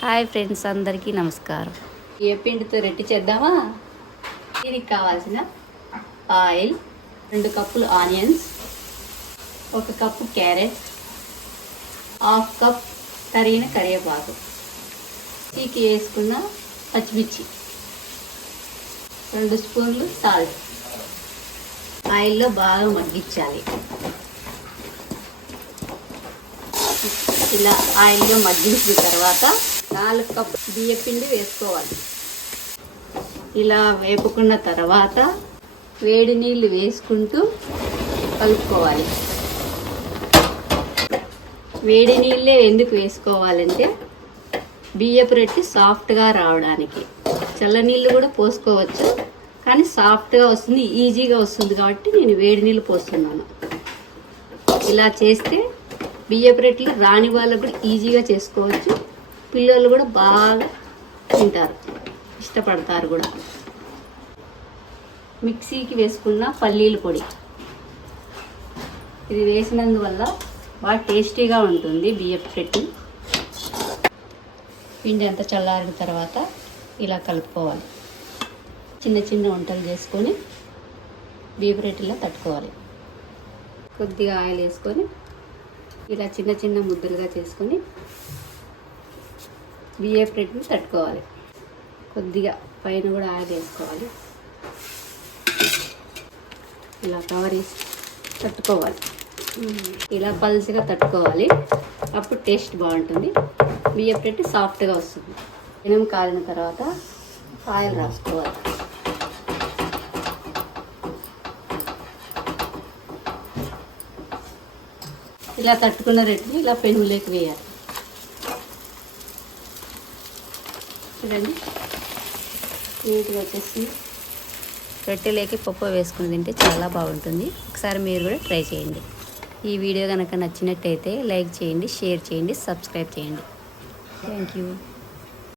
Hi friends అందరికీ నమస్కారం. ఏ పిండితో రెట్టి చేద్దామా? దీనికి కావాల్సిన ఆయిల్ రెండు కప్పులు ఆనియన్స్ ఒక కప్పు క్యారెట్ హాఫ్ కప్ తరిగిన కరివేపాకు. తీకి వేసుకున్న పచ్చిమిర్చి రెండు స్పూన్లు సాల్ట్. ఆయిల్లో బాగా మగ్గించాలి. ఇలా ఆయిల్లో మగ్గించిన తర్వాత నాలుగు కప్ బియ్య పిండి వేసుకోవాలి. ఇలా వేపుకున్న తర్వాత వేడి నీళ్ళు వేసుకుంటూ కలుపుకోవాలి. వేడి నీళ్ళే ఎందుకు వేసుకోవాలంటే బియ్యపు రొట్టి సాఫ్ట్గా రావడానికి. చల్ల నీళ్ళు కూడా పోసుకోవచ్చు కానీ సాఫ్ట్గా వస్తుంది ఈజీగా వస్తుంది కాబట్టి నేను వేడి నీళ్ళు పోస్తున్నాను. ఇలా చేస్తే బియ్యపు రొట్టెలు రాని వాళ్ళకు కూడా ఈజీగా చేసుకోవచ్చు. పిల్లలు కూడా బాగా తింటారు. ఇష్టపడతారు కూడా. మిక్సీకి వేసుకున్న పల్లీల పొడి. ఇది వేసినందువల్ల బాగా టేస్టీగా ఉంటుంది బియ్యపు రొట్టె పిండి అంతా చల్లారిన తర్వాత ఇలా కలుపుకోవాలి. చిన్న చిన్న వంటలు చేసుకొని బియ్యపు రొట్టెలా తట్టుకోవాలి. కొద్దిగా ఆయిల్ వేసుకొని ఇలా చిన్న చిన్న ముద్దలుగా చేసుకొని బియ్యపు రొట్టెని తట్టుకోవాలి. కొద్దిగా పైన కూడా ఆయిల్ వేసుకోవాలి. ఇలా కవర్ వేసి తట్టుకోవాలి. ఇలా పల్చగా తట్టుకోవాలి. అప్పుడు టేస్ట్ బాగుంటుంది. బియ్య రొట్టె సాఫ్ట్గా వస్తుంది. పెనం కాలిన తర్వాత ఆయిల్ రాసుకోవాలి. ఇలా తట్టుకున్న రొట్టెని ఇలా పెనుగులోకి వేయాలి. చూడండి. నీట్గా వచ్చేసి రొట్టెలోకి పప్పు వేసుకుని తింటే చాలా బాగుంటుంది. ఒకసారి మీరు కూడా ట్రై చేయండి. ఈ వీడియో కనుక నచ్చినట్టయితే లైక్ చేయండి షేర్ చేయండి సబ్స్క్రైబ్ చేయండి. Thank you.